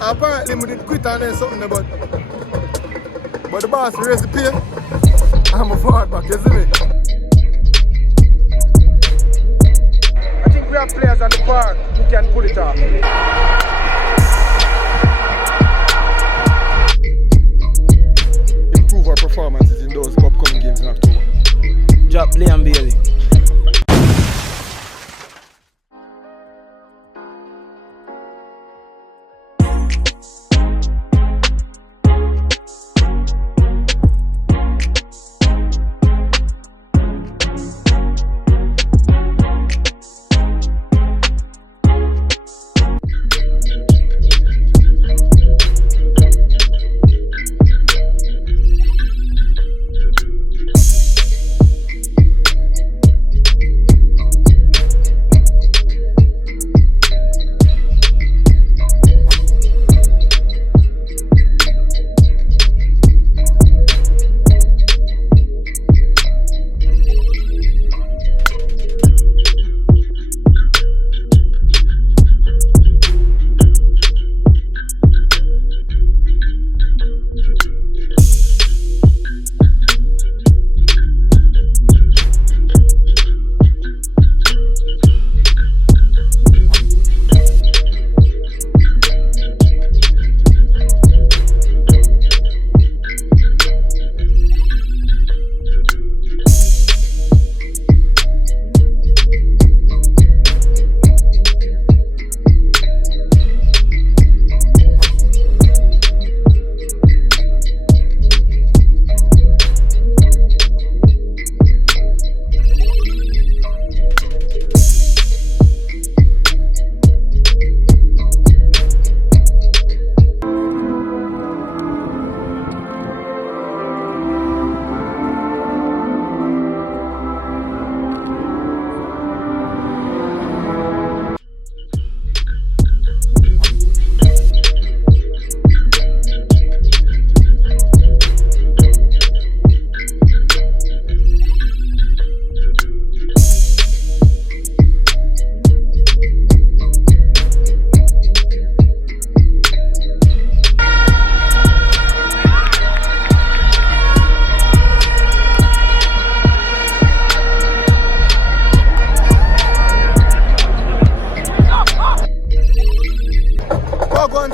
Apparently we did quit and then something but the boss raised the pay. I'm a forward back, you see me? I think we have players at the park who can pull it off. Improve our performances in those upcoming games in October. Drop Liam Bailey.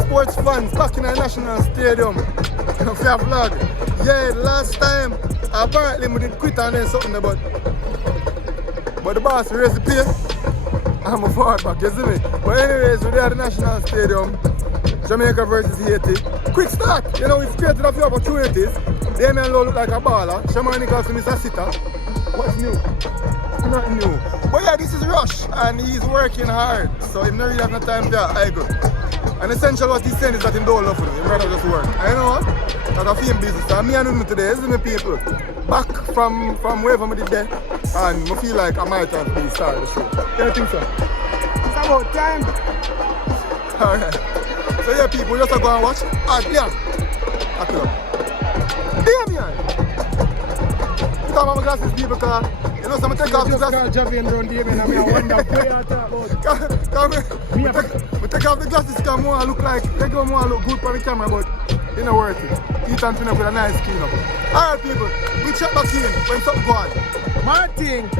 Sports fans back in the National Stadium. If you have vlog. Yeah, last time apparently we did quit and then something but the boss raised the pay. I'm a forward back, you see me? But anyways, we're there at the National Stadium, Jamaica versus Haiti. Quick start, you know, we've created a few opportunities. Damien Lowe look like a baller. Shamar Nicholson is a sitter. What's new? Nothing new. But yeah, this is Rush and he's working hard. So if not really have no time there, I go. And essentially what he's saying is that he don't love for me, he'd rather just work. And you know what? That's a film business. And me and him today, isn't it, people? Back from wherever I did there, and I feel like I might have been started the show. Don't you think so? It's about time. Alright. So yeah, people, just go and watch. Yeah. Damn, yeah. Put on my glasses, people, because you know, someone take off the glasses. Javian around here, and I wonder what you talk about. We take off the glasses because more look like, they go more look good for the camera, but it's not worth it. Ethan turn up with a nice clean up. Alright, people, we check back in when something go on. Martin!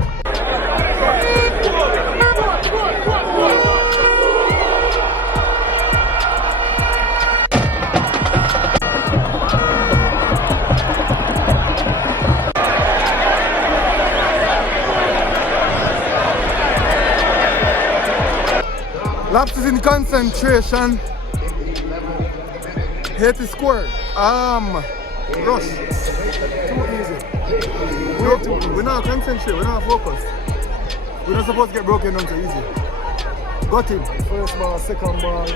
Lapses in concentration. Haiti score. Rush. Too easy. We're not concentrate, we're not focused. We're not supposed to get broken down so easy. Got him. First ball, second ball.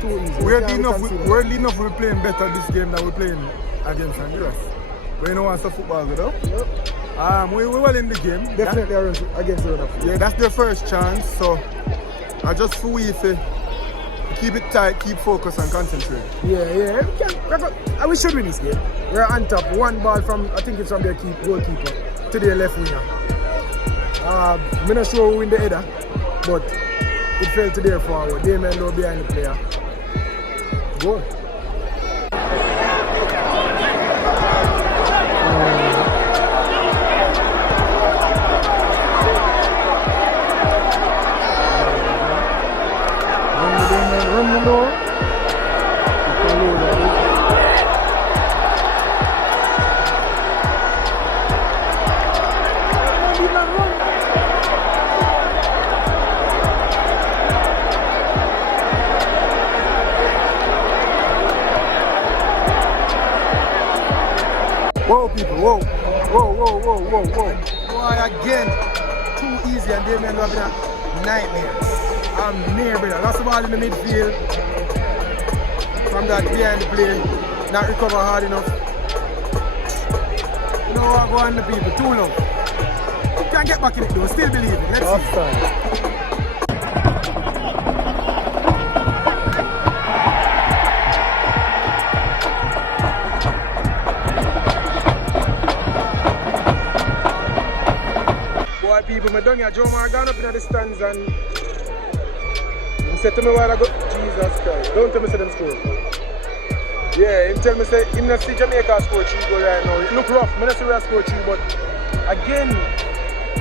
Too easy. We're leading up, we're playing better this game than we're playing against Honduras. We know what's the football, though. Yep. We're well in the game. Definitely against the run-up. Yeah, that's their first chance, so I just feel if keep it tight, keep focused and concentrate. Yeah. We should win this game. We're on top. One ball from, I think it's from their goalkeeper to their left winger. I'm not sure we win the header, but it fell to their forward. Damien low behind the player. Goal. Run the door. Whoa, people, whoa. Boy, again, too easy and Damien having a nightmare. I'm near, brother. Lost the ball in the midfield. From that behind the play, not recover hard enough. You know what, go on the people, too long. Can't get back in it though, still believe it. Let's see. People, I done here, Jomar gone up in the stands and he said to me while I go, Jesus Christ, don't tell me say them score. Yeah, he tell me say, him not see Jamaica score 3 goals right now. It look rough, I don't see where I score 3, but again,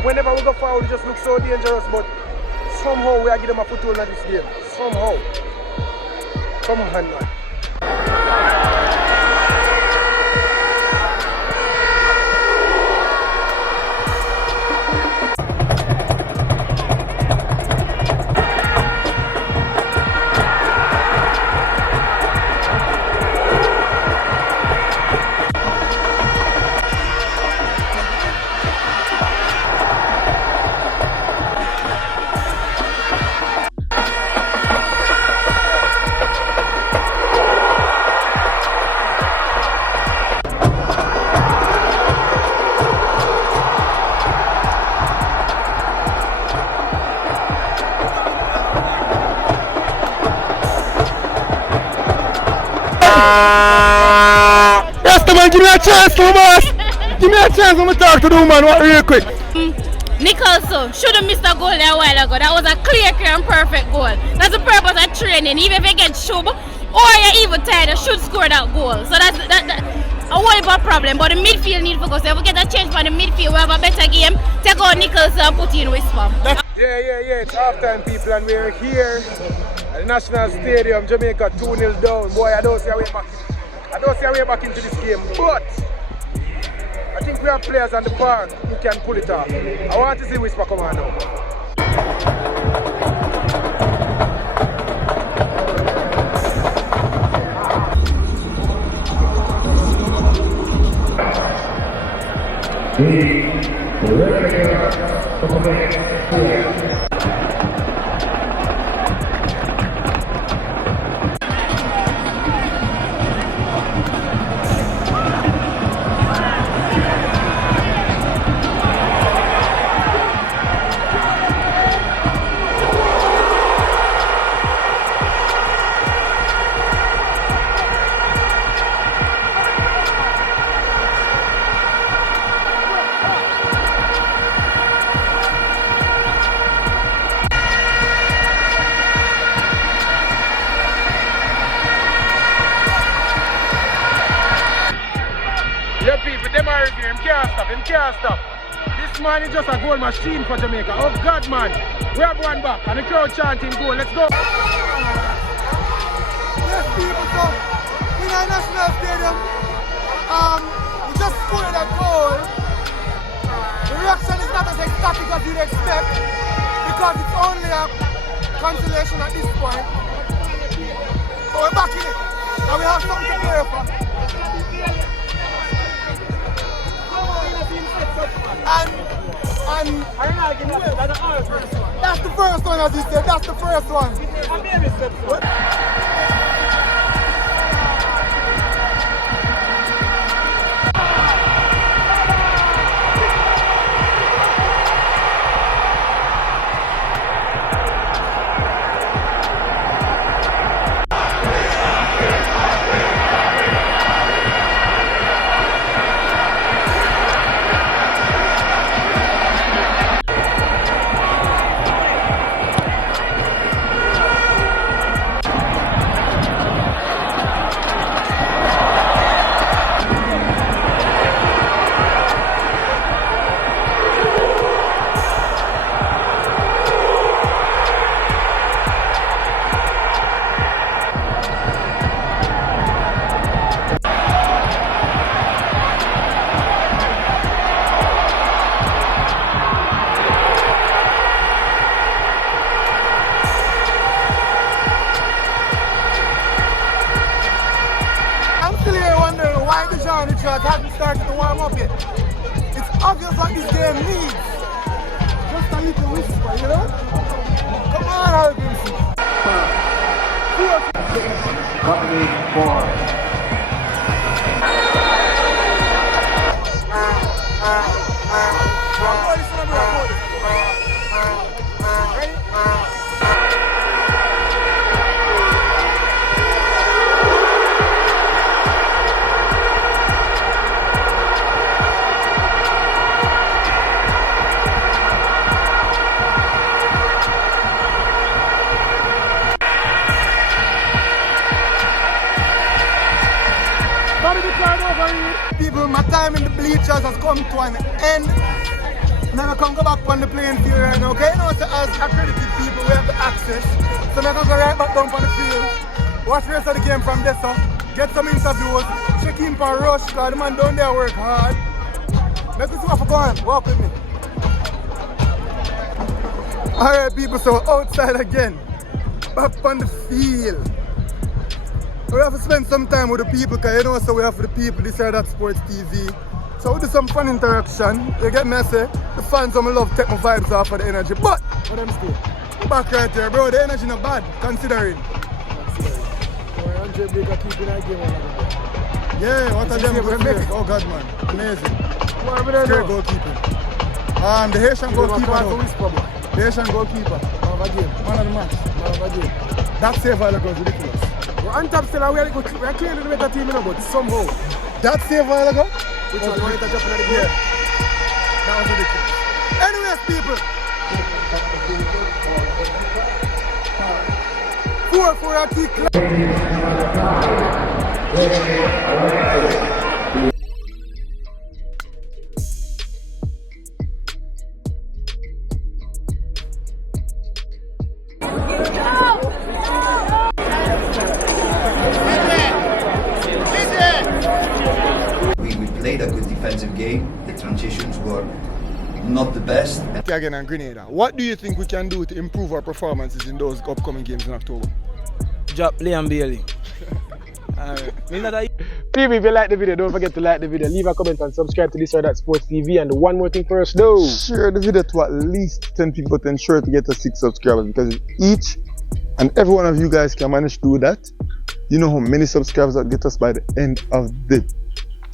whenever we go forward, it just looks so dangerous, but somehow we are giving them a foothold in this game. Somehow. Come on, man. Give me a chance, Thomas! Give me a chance, let me talk to the woman real quick. Nicholson should have missed a goal there a while ago. That was a clear and perfect goal. That's the purpose of training. Even if you get shub or you're even tired, you should score that goal. So that's a whole heap of problem. But the midfield need focus. If we get a change for the midfield, we have a better game. Take out Nicholson and put in Whisper. Yeah, it's half time, people, and we're here at the National Stadium, Jamaica 2-0 down. Boy, I don't see a way back. I don't see a way back into this game, but I think we have players on the park who can pull it off. I want to see Whisper come on now. Him can't stop. This man is just a goal machine for Jamaica. Oh God, man. We have one back and the crowd chanting goal. Let's go. Yes, people, so in our National Stadium, we just scored a goal. The reaction is not as ecstatic as you'd expect because it's only a consolation at this point. So we're back in it and we have something to play for. And that's the first one, as you said, that's the first one. Sean Richards hasn't started to warm up yet. It's obvious what this game needs. Just a little whisper, you know? Come on, Albinson. Company 4. People, my time in the bleachers has come to an end. Now I can go back on the playing field right now, okay? You know, so as accredited people, we have the access. So now I can go right back down on the field, watch the rest of the game from there, so get some interviews, check in for Rush, because the man down there work hard. Let's see what we're going. Walk with me. Alright people, so outside again. Back on the field. We have to spend some time with the people, because you know, so we have for the people, this or that sports TV. So we do some fun interaction. You get me, I say? The fans of my love take my vibes off of the energy. But, what them still? We're back right here, bro. The energy not bad, considering. Jamaica keeping our game on. Yeah, what are them good players? Oh God, man. Amazing. Great goalkeeping. The Haitian goalkeeper though. The Haitian goalkeeper. Man of the match. Man of the game. That save while ago was ridiculous. We're on top still, we are clearly the better team, you know, but somehow. That save while ago? Which one? One that jumping at the goal? Yeah. That was ridiculous. Anyways, people. 4-4 at the club. We played a good defensive game. The transitions were not the best. Again and Grenada. What do you think we can do to improve our performances in those upcoming games in October? Drop Liam Bailey. People, if you like the video, don't forget to like the video, leave a comment and subscribe to this or that sports TV. And one more thing for us, though. Share the video to at least 10 people to ensure to get to 6 subscribers, because each and every one of you guys can manage to do that. You know how many subscribers that get us by the end of the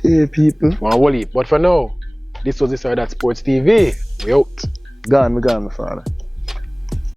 day, people. Well, Wally, but for now, this was this or that sports TV. We out. Gone, my father.